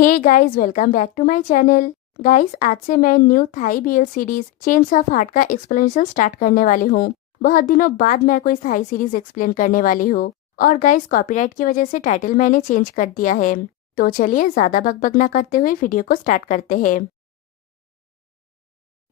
Hey guys, welcome back to my channel. Guys, आज से मैं new Thai BL series Chains of Heart का explanation start करने वाली हूँ। बहुत दिनों बाद मैं कोई थाई सीरीज एक्सप्लेन करने वाली हूँ। और गाइस, कॉपीराइट की वजह से टाइटल मैंने चेंज कर दिया है। तो चलिए ज्यादा बकबक ना करते हुए वीडियो को स्टार्ट करते हैं।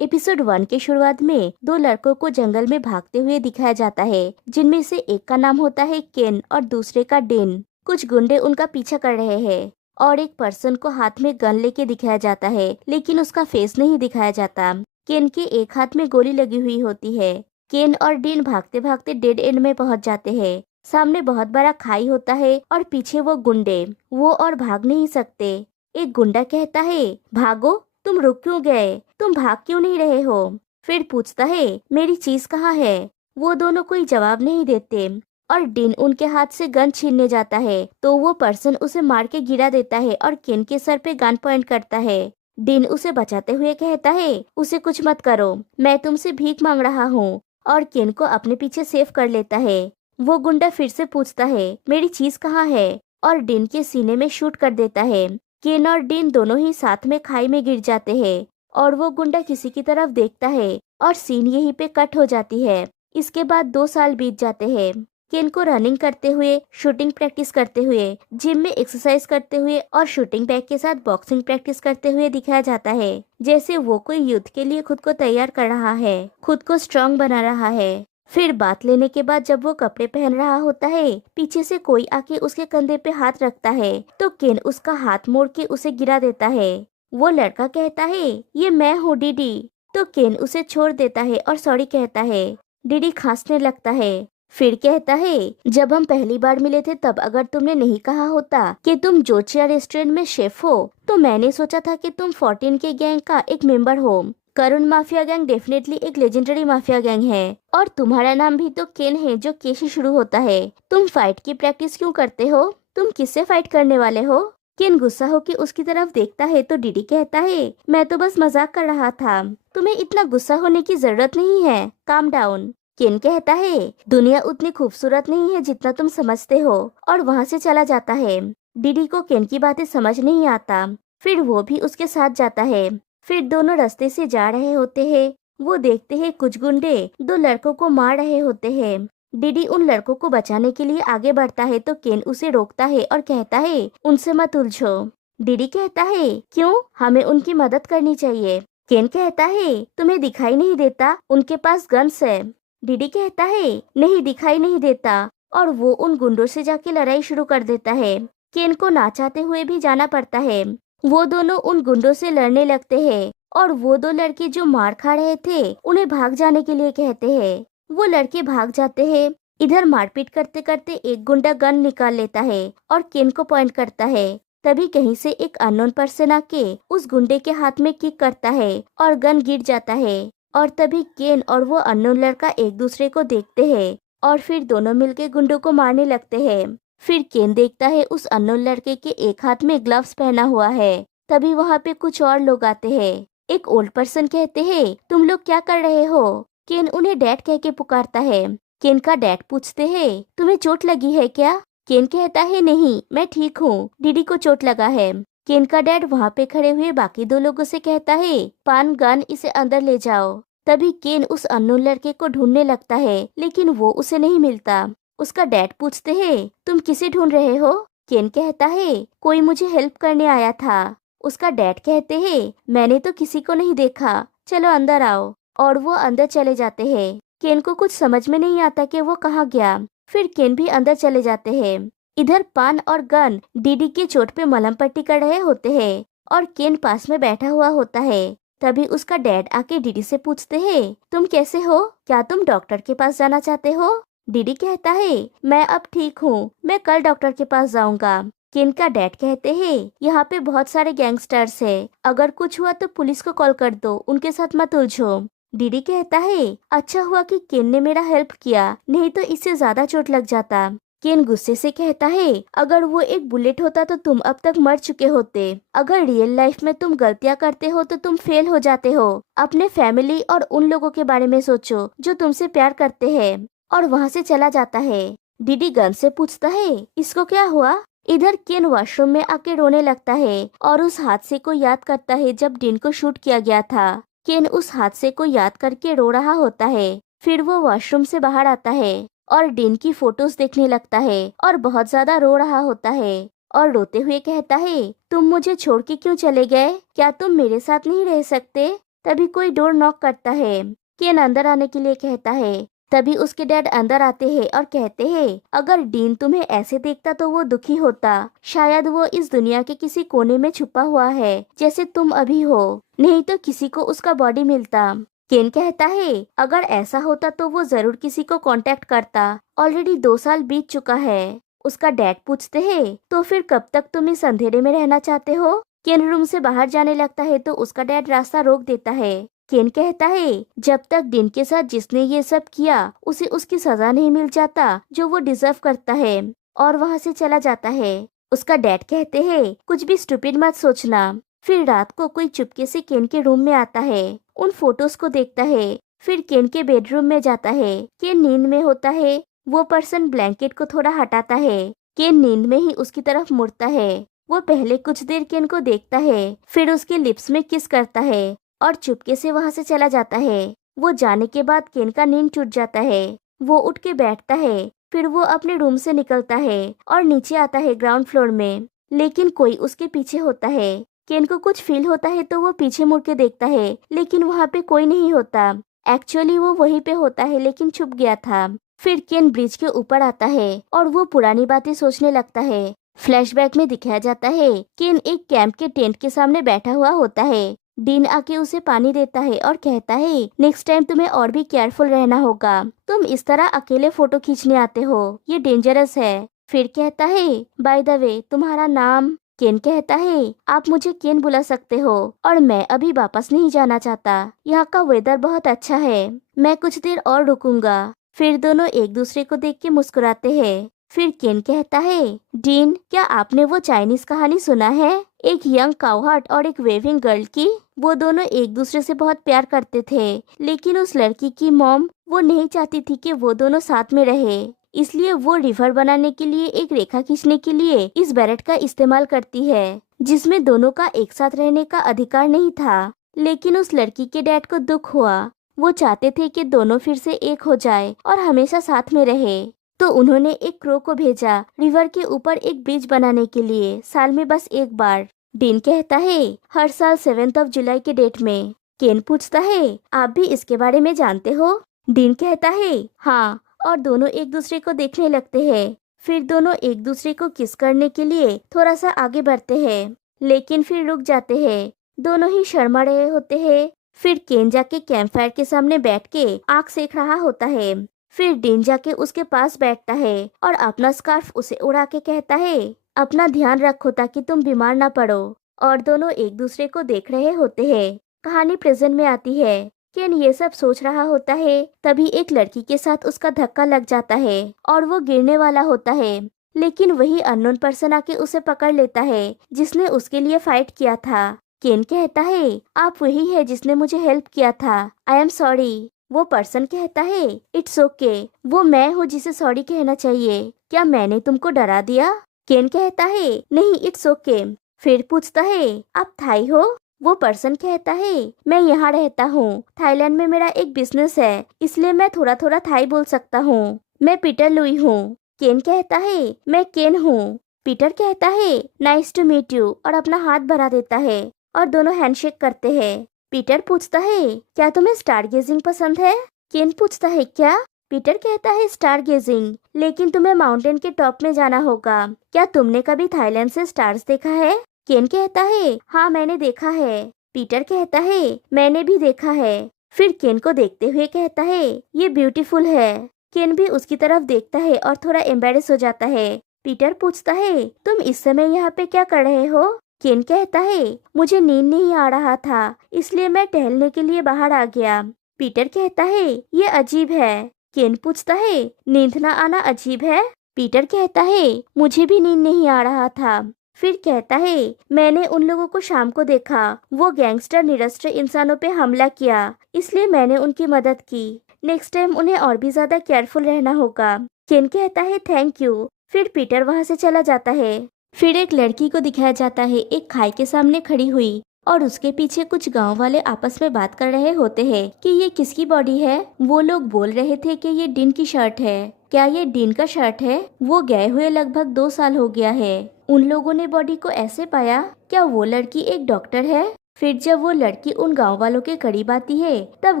एपिसोड 1 के शुरुआत में दो लड़कों को जंगल में भागते हुए दिखाया जाता है, जिनमें से एक का नाम होता है केन और दूसरे का डेन। कुछ गुंडे उनका पीछा कर रहे हैं और एक पर्सन को हाथ में गन लेके दिखाया जाता है, लेकिन उसका फेस नहीं दिखाया जाता। केन के एक हाथ में गोली लगी हुई होती है। केन और डेन भागते भागते डेड एंड में पहुंच जाते हैं। सामने बहुत बड़ा खाई होता है और पीछे वो गुंडे। वो और भाग नहीं सकते। एक गुंडा कहता है, भागो, तुम रुक क्यों गए, तुम भाग क्यों नहीं रहे हो। फिर पूछता है, मेरी चीज कहाँ है। वो दोनों कोई जवाब नहीं देते और डिन उनके हाथ से गन छीनने जाता है, तो वो पर्सन उसे मार के गिरा देता है और केन के सर पे गन पॉइंट करता है। डिन उसे बचाते हुए कहता है, उसे कुछ मत करो, मैं तुमसे भीख मांग रहा हूँ, और केन को अपने पीछे सेव कर लेता है। वो गुंडा फिर से पूछता है, मेरी चीज कहाँ है, और डिन के सीने में शूट कर देता है। केन और डिन दोनों ही साथ में खाई में गिर जाते हैं और वो गुंडा किसी की तरफ देखता है और सीन यहीं पे कट हो जाती है। इसके बाद 2 साल बीत जाते हैं। केन को रनिंग करते हुए, शूटिंग प्रैक्टिस करते हुए, जिम में एक्सरसाइज करते हुए और शूटिंग बैग के साथ बॉक्सिंग प्रैक्टिस करते हुए दिखाया जाता है, जैसे वो कोई युद्ध के लिए खुद को तैयार कर रहा है, खुद को स्ट्रांग बना रहा है। फिर बात लेने के बाद जब वो कपड़े पहन रहा होता है, पीछे से कोई आके उसके कंधे पे हाथ रखता है, तो केन उसका हाथ मोड़ के उसे गिरा देता है। वो लड़का कहता है, ये मैं हूँ डीडी, तो केन उसे छोड़ देता है और सॉरी कहता है। डीडी खांसने लगता है। फिर कहता है, जब हम पहली बार मिले थे तब अगर तुमने नहीं कहा होता कि तुम जोचिया रेस्टोरेंट में शेफ हो, तो मैंने सोचा था कि तुम 14 के गैंग का एक मेंबर हो। करुण माफिया गैंग डेफिनेटली एक लेजेंडरी माफिया गैंग है और तुम्हारा नाम भी तो केन है, जो के से शुरू होता है। तुम फाइट की प्रैक्टिस क्यों करते हो, तुम किससे फाइट करने वाले हो। केन गुस्सा होकर उसकी तरफ देखता है तो डीडी कहता है, मैं तो बस मजाक कर रहा था, तुम्हें इतना गुस्सा होने की जरूरत नहीं है, काम डाउन। केन कहता है, दुनिया उतनी खूबसूरत नहीं है जितना तुम समझते हो, और वहाँ से चला जाता है। डीडी को केन की बातें समझ नहीं आता, फिर वो भी उसके साथ जाता है। फिर दोनों रास्ते से जा रहे होते हैं। वो देखते हैं कुछ गुंडे 2 लड़कों को मार रहे होते हैं। डीडी उन लड़कों को बचाने के लिए आगे बढ़ता है तो केन उसे रोकता है और कहता है, उनसे मत उलझो। डीडी कहता है, क्यों, हमें उनकी मदद करनी चाहिए। केन कहता है, तुम्हें दिखाई नहीं देता, उनके पास गन्स है। डीडी कहता है, नहीं दिखाई नहीं देता, और वो उन गुंडों से जाके लड़ाई शुरू कर देता है। केन को ना चाहते हुए भी जाना पड़ता है। वो दोनों उन गुंडों से लड़ने लगते हैं और वो 2 लड़के जो मार खा रहे थे उन्हें भाग जाने के लिए कहते हैं। वो लड़के भाग जाते हैं। इधर मारपीट करते करते एक गुंडा गन निकाल लेता है और केन को पॉइंट करता है। तभी कहीं से एक अननोन पर्सन आके उस गुंडे के हाथ में किक करता है और गन गिर जाता है। और तभी केन और वो अननोन लड़का एक दूसरे को देखते हैं और फिर दोनों मिलके गुंडों को मारने लगते हैं। फिर केन देखता है उस अननोन लड़के के एक हाथ में ग्लव्स पहना हुआ है। तभी वहाँ पे कुछ और लोग आते हैं। एक ओल्ड पर्सन कहते हैं, तुम लोग क्या कर रहे हो। केन उन्हें डैड कह के पुकारता है। केन का डैड पूछते हैं, तुम्हें चोट लगी है क्या। केन कहता है, नहीं, मैं ठीक हूँ, डीडी को चोट लगा है। केन का डैड वहाँ पे खड़े हुए बाकी 2 लोगों से कहता है, पान गन, इसे अंदर ले जाओ। तभी केन उस अननोन लड़के को ढूंढने लगता है, लेकिन वो उसे नहीं मिलता। उसका डैड पूछते हैं, तुम किसे ढूंढ रहे हो। केन कहता है, कोई मुझे हेल्प करने आया था। उसका डैड कहते हैं, मैंने तो किसी को नहीं देखा, चलो अंदर आओ, और वो अंदर चले जाते हैं। केन को कुछ समझ में नहीं आता कि वो कहाँ गया। फिर केन भी अंदर चले जाते हैं। इधर पान और गन डीडी की चोट पे मलहम पट्टी कर रहे होते हैं और केन पास में बैठा हुआ होता है। तभी उसका डैड आके डीडी से पूछते हैं, तुम कैसे हो, क्या तुम डॉक्टर के पास जाना चाहते हो। डीडी कहता है, मैं अब ठीक हूँ, मैं कल डॉक्टर के पास जाऊंगा। केन का डैड कहते हैं, यहाँ पे बहुत सारे गैंगस्टर्स हैं, अगर कुछ हुआ तो पुलिस को कॉल कर दो, उनके साथ मत उलझो। डीडी कहता है, अच्छा हुआ कि केन ने मेरा हेल्प किया, नहीं तो इससे ज्यादा चोट लग जाता। केन गुस्से से कहता है, अगर वो एक बुलेट होता तो तुम अब तक मर चुके होते। अगर रियल लाइफ में तुम गलतियाँ करते हो तो तुम फेल हो जाते हो। अपने फैमिली और उन लोगों के बारे में सोचो जो तुमसे प्यार करते हैं। और वहाँ से चला जाता है। डीडी गन से पूछता है, इसको क्या हुआ। इधर केन वॉशरूम में आके रोने लगता है और उस हादसे को याद करता है जब डीन को शूट किया गया था। केन उस हादसे को याद करके रो रहा होता है। फिर वो वॉशरूम से बाहर आता है और डीन की फोटोज देखने लगता है और बहुत ज्यादा रो रहा होता है और रोते हुए कहता है, तुम मुझे छोड़ के क्यों चले गए? क्या तुम मेरे साथ नहीं रह सकते? तभी कोई डोर नॉक करता है। केन अंदर आने के लिए कहता है। तभी उसके डैड अंदर आते हैं और कहते हैं, अगर डीन तुम्हें ऐसे देखता तो वो दुखी होता। शायद वो इस दुनिया के किसी कोने में छुपा हुआ है जैसे तुम अभी हो, नहीं तो किसी को उसका बॉडी मिलता। केन कहता है, अगर ऐसा होता तो वो जरूर किसी को कांटेक्ट करता। ऑलरेडी 2 साल बीत चुका है। उसका डैड पूछते हैं, तो फिर कब तक तुम इस अंधेरे में रहना चाहते हो? केन रूम से बाहर जाने लगता है तो उसका डैड रास्ता रोक देता है। केन कहता है, जब तक डीन के साथ जिसने ये सब किया उसे उसकी सजा नहीं मिल जाता जो वो डिजर्व करता है, और वहाँ से चला जाता है। उसका डैड कहते हैं, कुछ भी स्टूपिड मत सोचना। फिर रात को कोई चुपके से केन के रूम में आता है, उन फोटोज को देखता है। फिर केन के बेडरूम में जाता है। केन नींद में होता है। वो पर्सन ब्लैंकेट को थोड़ा हटाता है। केन नींद में ही उसकी तरफ मुड़ता है। वो पहले कुछ देर केन को देखता है, फिर उसके लिप्स में किस करता है और चुपके से वहां से चला जाता है। वो जाने के बाद केन का नींद टूट जाता है। वो उठ के बैठता है। फिर वो अपने रूम से निकलता है और नीचे आता है ग्राउंड फ्लोर में, लेकिन कोई उसके पीछे होता है। केन को कुछ फील होता है तो वो पीछे मुड़ के देखता है, लेकिन वहाँ पे कोई नहीं होता। एक्चुअली वो वहीं पे होता है लेकिन छुप गया था। फिर केन ब्रिज के ऊपर आता है और वो पुरानी बातें सोचने लगता है। फ्लैशबैक में दिखाया जाता है, केन एक कैंप के टेंट के सामने बैठा हुआ होता है। डीन आके उसे पानी देता है और कहता है, नेक्स्ट टाइम तुम्हें और भी केयरफुल रहना होगा। तुम इस तरह अकेले फोटो खींचने आते हो, ये डेंजरस है। फिर कहता है, बाय द वे तुम्हारा नाम? केन कहता है, आप मुझे केन बुला सकते हो और मैं अभी वापस नहीं जाना चाहता। यहाँ का वेदर बहुत अच्छा है, मैं कुछ देर और रुकूंगा। फिर दोनों एक दूसरे को देख के मुस्कुराते हैं। फिर केन कहता है, डीन क्या आपने वो चाइनीज कहानी सुना है, एक यंग काउहार्ट और एक वेविंग गर्ल की? वो दोनों एक दूसरे से बहुत प्यार करते थे, लेकिन उस लड़की की मॉम वो नहीं चाहती थी कि वो दोनों साथ में रहे। इसलिए वो रिवर बनाने के लिए एक रेखा खींचने के लिए इस बैरेट का इस्तेमाल करती है, जिसमें दोनों का एक साथ रहने का अधिकार नहीं था। लेकिन उस लड़की के डैड को दुख हुआ। वो चाहते थे कि दोनों फिर से एक हो जाए और हमेशा साथ में रहे। तो उन्होंने एक क्रो को भेजा रिवर के ऊपर एक ब्रिज बनाने के लिए, साल में बस एक बार। डीन कहता है, हर साल 7 जुलाई के डेट में। केन पूछता है, आप भी इसके बारे में जानते हो? डीन कहता है, हाँ, और दोनों एक दूसरे को देखने लगते हैं। फिर दोनों एक दूसरे को किस करने के लिए थोड़ा सा आगे बढ़ते हैं, लेकिन फिर रुक जाते हैं। दोनों ही शर्मा रहे होते हैं। फिर केन जाके कैंप फायर के सामने बैठ के आग सेक रहा होता है। फिर डीन जाके उसके पास बैठता है और अपना स्कार्फ उसे उड़ा के कहता है, अपना ध्यान रखो ताकि तुम बीमार ना पड़ो। और दोनों एक दूसरे को देख रहे होते हैं। कहानी प्रेजेंट में आती है। केन ये सब सोच रहा होता है, तभी एक लड़की के साथ उसका धक्का लग जाता है और वो गिरने वाला होता है। लेकिन वही अननोन पर्सन आके उसे पकड़ लेता है जिसने उसके लिए फाइट किया था। केन कहता है, आप वही है जिसने मुझे हेल्प किया था, आई एम सॉरी। वो पर्सन कहता है, इट्स ओके, वो मैं हूँ जिसे सॉरी कहना चाहिए। क्या मैंने तुमको डरा दिया? केन कहता है, नहीं, इट्स ओके। फिर पूछता है, आप थाई हो? वो पर्सन कहता है, मैं यहाँ रहता हूँ, थाईलैंड में मेरा एक बिजनेस है, इसलिए मैं थोड़ा थोड़ा थाई बोल सकता हूँ। मैं पीटर लुई हूँ। केन कहता है, मैं केन हूँ। पीटर कहता है, नाइस टू मीट यू, और अपना हाथ बढ़ा देता है और दोनों हैंडशेक करते हैं। पीटर पूछता है, क्या तुम्हें स्टार गेजिंग पसंद है? केन पूछता है, क्या? पीटर कहता है, स्टार गेजिंग, लेकिन तुम्हें माउंटेन के टॉप में जाना होगा। क्या तुमने कभी थाईलैंड से स्टार्स देखा है? केन कहता है, हाँ, मैंने देखा है। पीटर कहता है, मैंने भी देखा है। फिर केन को देखते हुए कहता है, ये ब्यूटीफुल है। केन भी उसकी तरफ देखता है और थोड़ा एम्बेरस हो जाता है। पीटर पूछता है, तुम इस समय यहाँ पे क्या कर रहे हो? केन कहता है, मुझे नींद नहीं आ रहा था, इसलिए मैं टहलने के लिए बाहर आ गया। पीटर कहता है, ये अजीब है। केन पूछता है, नींद ना आना अजीब है? पीटर कहता है, मुझे भी नींद नहीं आ रहा था। फिर कहता है, मैंने उन लोगों को शाम को देखा, वो गैंगस्टर निरस्त्र इंसानों पे हमला किया, इसलिए मैंने उनकी मदद की। नेक्स्ट टाइम उन्हें और भी ज्यादा केयरफुल रहना होगा। केन कहता है, थैंक यू। फिर पीटर वहाँ से चला जाता है। फिर एक लड़की को दिखाया जाता है एक खाई के सामने खड़ी हुई और उसके पीछे कुछ गांव वाले आपस में बात कर रहे होते हैं कि ये किसकी बॉडी है। वो लोग बोल रहे थे कि ये डीन की शर्ट है। क्या ये डीन का शर्ट है? वो गए हुए लगभग 2 साल हो गया है। उन लोगों ने बॉडी को ऐसे पाया। क्या वो लड़की एक डॉक्टर है? फिर जब वो लड़की उन गांव वालों के करीब आती है तब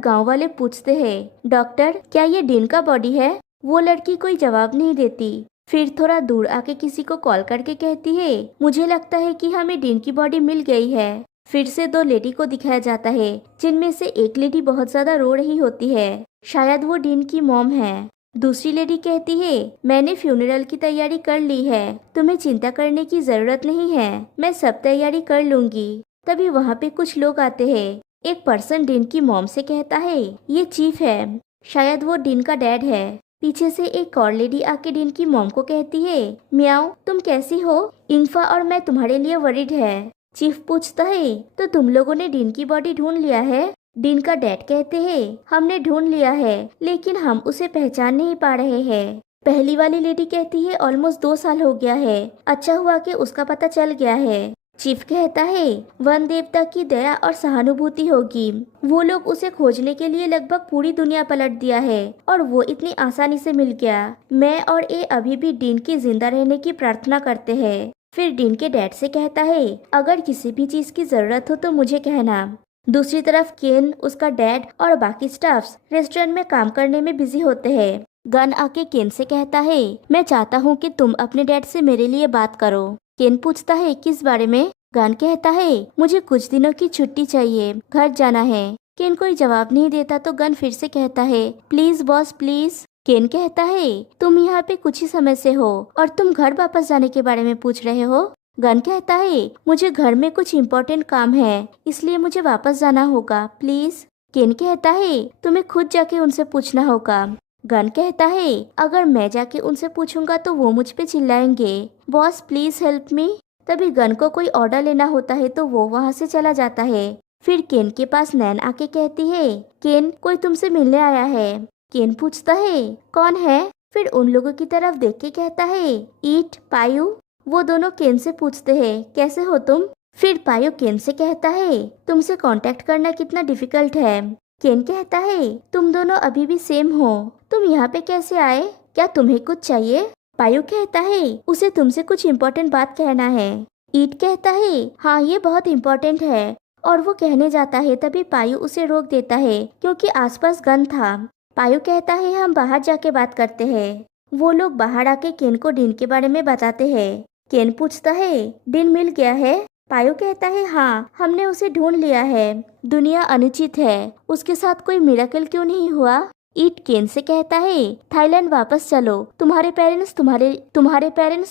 गांव वाले पूछते हैं, डॉक्टर क्या ये डीन का बॉडी है? वो लड़की कोई जवाब नहीं देती। फिर थोड़ा दूर आके किसी को कॉल करके कहती है, मुझे लगता है कि हमें डीन की बॉडी मिल गई है। फिर से 2 लेडी को दिखाया जाता है जिनमें से एक लेडी बहुत ज्यादा रो रही होती है। शायद वो डीन की मॉम है। दूसरी लेडी कहती है, मैंने फ्यूनरल की तैयारी कर ली है, तुम्हें चिंता करने की जरूरत नहीं है, मैं सब तैयारी कर लूंगी। तभी वहाँ पे कुछ लोग आते हैं। एक पर्सन डीन की मॉम से कहता है, ये चीफ है, शायद वो डीन का डैड है। पीछे से एक और लेडी आके डीन की मॉम को कहती है, म्याऊ तुम कैसी हो? इंफा और मैं तुम्हारे लिए वरीड है। चीफ पूछता है, तो तुम लोगों ने डीन की बॉडी ढूंढ लिया है? डीन का डैड कहते हैं, हमने ढूंढ लिया है लेकिन हम उसे पहचान नहीं पा रहे हैं। पहली वाली लेडी कहती है, ऑलमोस्ट 2 साल हो गया है, अच्छा हुआ कि उसका पता चल गया है। चीफ कहता है, वन देवता की दया और सहानुभूति होगी, वो लोग उसे खोजने के लिए लगभग पूरी दुनिया पलट दिया है और वो इतनी आसानी से मिल गया। मैं और ए अभी भी डीन के जिंदा रहने की प्रार्थना करते हैं। फिर डीन के डैड से कहता है, अगर किसी भी चीज की जरूरत हो तो मुझे कहना। दूसरी तरफ केन, उसका डैड और बाकी स्टाफ्स रेस्टोरेंट में काम करने में बिजी होते हैं। गन आके केन से कहता है, मैं चाहता हूँ कि तुम अपने डैड से मेरे लिए बात करो। केन पूछता है, किस बारे में? गन कहता है, मुझे कुछ दिनों की छुट्टी चाहिए, घर जाना है। केन कोई जवाब नहीं देता तो गन फिर से कहता है, प्लीज बॉस प्लीज। केन कहता है, तुम यहाँ पे कुछ ही समय से हो और तुम घर वापस जाने के बारे में पूछ रहे हो? गन कहता है, मुझे घर में कुछ इम्पोर्टेंट काम है इसलिए मुझे वापस जाना होगा, प्लीज। केन कहता है, तुम्हें खुद जाके उनसे पूछना होगा। गन कहता है, अगर मैं जाके उनसे पूछूंगा तो वो मुझ पे चिल्लाएंगे, बॉस प्लीज हेल्प मी। तभी गन को कोई ऑर्डर लेना होता है तो वो वहाँ से चला जाता है। फिर केन के पास नैन आके कहती है, केन कोई तुमसे मिलने आया है। केन पूछता है, कौन है? फिर उन लोगों की तरफ देख के कहता है, ईट पायु। वो दोनों केन से पूछते हैं, कैसे हो तुम? फिर पायु केन से कहता है, तुमसे कांटेक्ट करना कितना डिफिकल्ट है। केन कहता है, तुम दोनों अभी भी सेम हो, तुम यहाँ पे कैसे आए? क्या तुम्हें कुछ चाहिए? पायु कहता है, उसे तुमसे कुछ इम्पोर्टेंट बात कहना है। ईट कहता है, हाँ ये बहुत इम्पोर्टेंट है। और वो कहने जाता है तभी पायु उसे रोक देता है क्योंकि आसपास गन था। पायु कहता है, हम बाहर जाके बात करते हैं। वो लोग बाहर आके केन को डीन के बारे में बताते हैं। केन पूछता है, डीन मिल गया है? पायु कहता है, हाँ हमने उसे ढूंढ लिया है, दुनिया अनुचित है, उसके साथ कोई मिरेकल क्यों नहीं हुआ? ईट केन से कहता है, थाईलैंड वापस चलो, तुम्हारे पेरेंट्स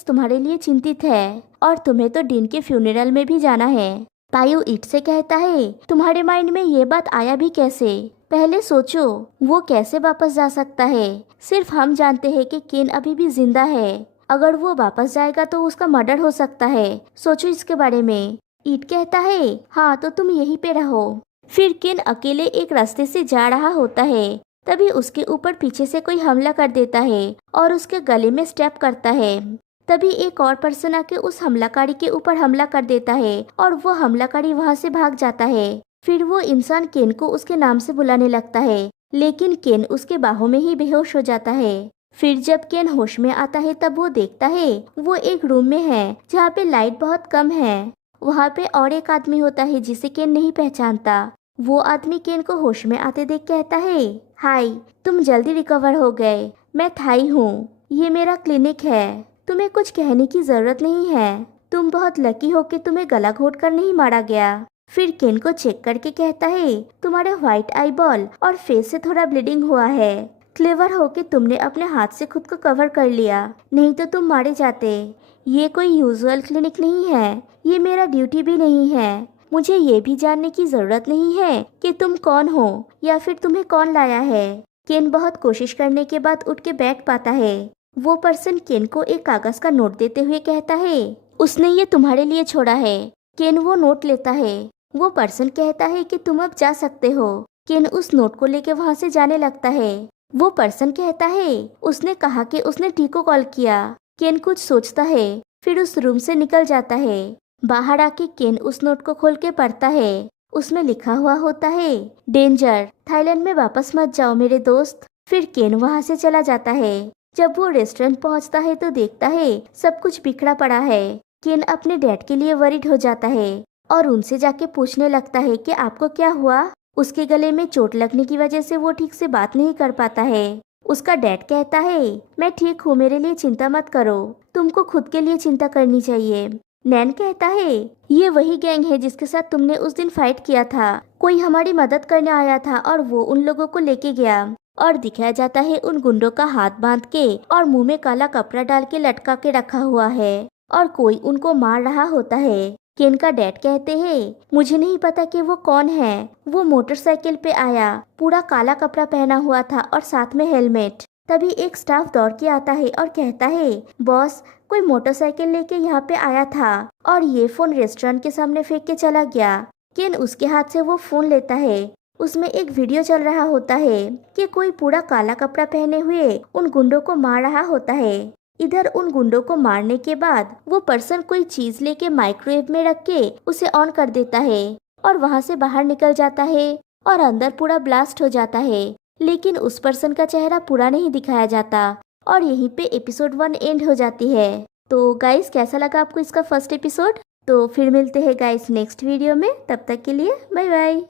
तुम्हारे लिए चिंतित है और तुम्हें तो डीन के फ्यूनरल में भी जाना है। पायु ईट से कहता है, तुम्हारे माइंड में ये बात आया भी कैसे? पहले सोचो वो कैसे वापस जा सकता है। सिर्फ हम जानते हैं कि केन अभी भी जिंदा है, अगर वो वापस जाएगा तो उसका मर्डर हो सकता है, सोचो इसके बारे में। ईट कहता है, हाँ तो तुम यहीं पे रहो। फिर केन अकेले एक रास्ते से जा रहा होता है तभी उसके ऊपर पीछे से कोई हमला कर देता है और उसके गले में स्टेप करता है। तभी एक और पर्सन आके उस हमलाकारी के ऊपर हमला कर देता है और वो हमलाकारी वहाँ से भाग जाता है। फिर वो इंसान केन को उसके नाम से बुलाने लगता है लेकिन केन उसके बाहों में ही बेहोश हो जाता है। फिर जब केन होश में आता है तब वो देखता है वो एक रूम में है जहाँ पे लाइट बहुत कम है। वहाँ पे और एक आदमी होता है जिसे केन नहीं पहचानता। वो आदमी केन को होश में आते देख कहता है, हाय तुम जल्दी रिकवर हो गए, मैं थाई हूँ, ये मेरा क्लिनिक है, तुम्हें कुछ कहने की जरूरत नहीं है, तुम बहुत लकी हो कि तुम्हें गला घोट कर नहीं मारा गया। फिर केन को चेक करके कहता है, तुम्हारे व्हाइट आई बॉल और फेस से थोड़ा ब्लीडिंग हुआ है, क्लेवर हो कि तुमने अपने हाथ से खुद को कवर कर लिया, नहीं तो तुम मारे जाते। ये कोई यूजुअल क्लिनिक नहीं है, ये मेरा ड्यूटी भी नहीं है, मुझे ये भी जानने की जरूरत नहीं है कि तुम कौन हो या फिर तुम्हें कौन लाया है। केन बहुत कोशिश करने के बाद उठ के बैठ पाता है। वो पर्सन केन को एक कागज का नोट देते हुए कहता है, उसने ये तुम्हारे लिए छोड़ा है। केन वो नोट लेता है। वो पर्सन कहता है कि तुम अब जा सकते हो। केन उस नोट को लेके वहाँ से जाने लगता है। वो पर्सन कहता है, उसने कहा कि उसने टी को कॉल किया। केन कुछ सोचता है, फिर उस रूम से निकल जाता है। बाहर आके केन उस नोट को खोल के पढ़ता है। उसमें लिखा हुआ होता है, डेंजर, थाईलैंड में वापस मत जाओ मेरे दोस्त। फिर केन वहाँ से चला जाता है। जब वो रेस्टोरेंट पहुँचता है तो देखता है सब कुछ बिखरा पड़ा है। केन अपने डैड के लिए वरीड हो जाता है और उनसे जाके पूछने लगता है कि आपको क्या हुआ। उसके गले में चोट लगने की वजह से वो ठीक से बात नहीं कर पाता है। उसका डैड कहता है, मैं ठीक हूँ, मेरे लिए चिंता मत करो, तुमको खुद के लिए चिंता करनी चाहिए। नैन कहता है, ये वही गैंग है जिसके साथ तुमने उस दिन फाइट किया था। कोई हमारी मदद करने आया था और वो उन लोगों को लेके गया। और दिखाया जाता है उन गुंडों का हाथ बांध के और मुंह में काला कपड़ा डाल के लटका के रखा हुआ है और कोई उनको मार रहा होता है। केन का डैड कहते हैं, मुझे नहीं पता कि वो कौन है। वो मोटरसाइकिल पे आया, पूरा काला कपड़ा पहना हुआ था और साथ में हेलमेट। तभी एक स्टाफ दौड़ के आता है और कहता है, बॉस, कोई मोटरसाइकिल लेके यहाँ पे आया था और ये फोन रेस्टोरेंट के सामने फेंक के चला गया। केन उसके हाथ से वो फोन लेता है। उसमें एक वीडियो चल रहा होता है कि कोई पूरा काला कपड़ा पहने हुए उन गुंडों को मार रहा होता है। इधर उन गुंडों को मारने के बाद वो पर्सन कोई चीज लेके माइक्रोवेव में रख के उसे ऑन कर देता है और वहां से बाहर निकल जाता है और अंदर पूरा ब्लास्ट हो जाता है। लेकिन उस पर्सन का चेहरा पूरा नहीं दिखाया जाता और यहीं पे एपिसोड 1 एंड हो जाती है। तो गाइस, कैसा लगा आपको इसका फर्स्ट एपिसोड? तो फिर मिलते हैं गाइस नेक्स्ट वीडियो में। तब तक के लिए बाय बाय।